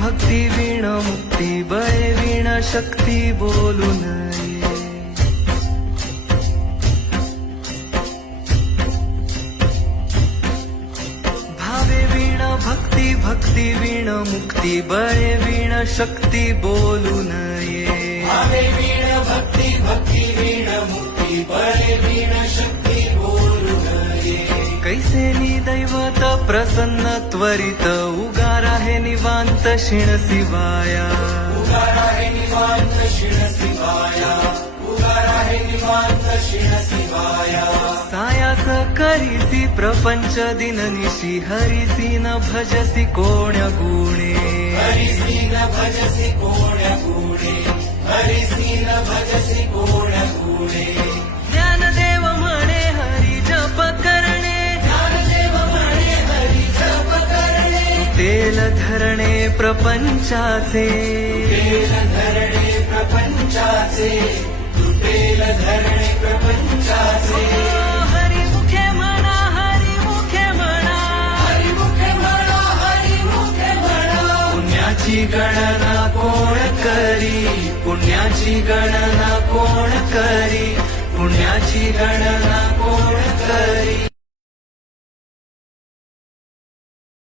भक्ती वीण मुक्ती बळे वीण शक्ती बोलू नये. भावे वीण भक्ती भक्ती वीण मुक्ती बळे वीण शक्ती बोलू नये. भावे वीण भक्ती भक्ती वीण मुक्ती बळे वीण शक्ती बोलू नये. कैसे दैवत प्रसन्न त्वरित उगार आहे निवांत शिण शिवाया. उगार आहे निवांत शिण शिवाया. उगार आहे निवांत शिण शिवाया. सायास करीसी प्रपंच दिननिशी हरिसी न भजसी कोण्या गुणे. हरिसी न भजसी कोण्या गुणे. हरिसी न भजसी कोण्या गुणे. ज्ञानदेव म्हणे हरी जप करणे. ज्ञानदेव म्हणे हरी जप करणे. तेल धरणे प्रपंचाचे. तुटेल धरणे प्रपंचाचे. तुटेल धरणे प्रपंचाचे. हरिमुखे म्हणा हरिमुखे म्हणा. हरिमुखे म्हणा हरिमुखे म्हणा. पुण्याची गणना कोण करी. पुण्याची गणना कोण करी. पुण्याची गणना कोण करी.